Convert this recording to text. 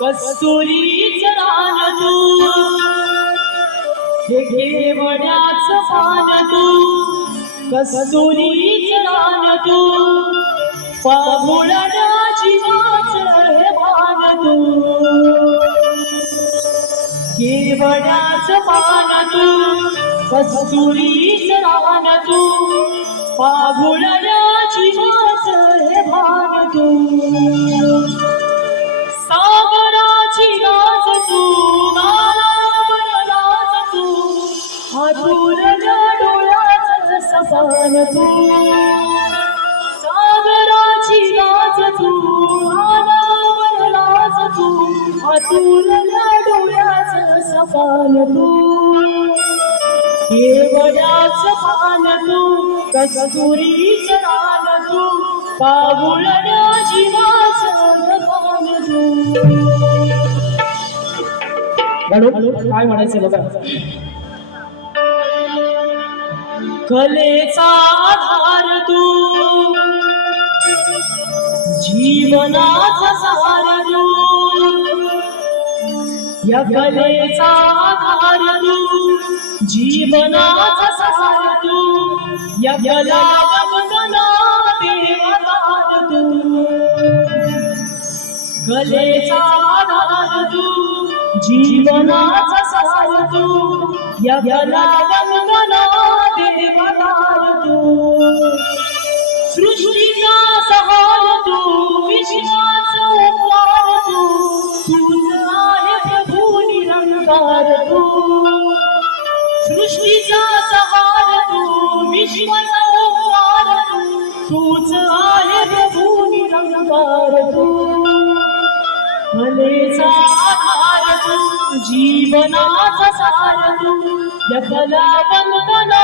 कस्तुरीच रान तू. हे घेवण्याच पान तू. कस्तुरीच रान तू. पामुळ्या वाच हे भान तू. केवड्याच पान तू. कस्तुरीच रान तू. पामुळ्या वाच हे भान तू. डोळ्याचं तू. सागराची गाज तू गालावर लाज तू हातुरल्या डोळ्याच सपान तू. केवड्याच पान तू कस्तुरीच रान तू पागुळण्या जीवाचं पान तू. काय म्हणायचं बघा. कलेचा आधार तू. जीवनाचा सार तू. या कलेचा आधार तू. जीवनाचा सार तू. या कला वंदना देवदार तू. कलेचा आधार तू. जीवनाचा सार तू. या कला वंदना निरंकार तू सृष्टीचा सहार तू विश्वाचा उद्धार तू तूच आहे प्रभू निरंकार तू कलेचा आधार तू जीवनाचा सार तू या कला वंदना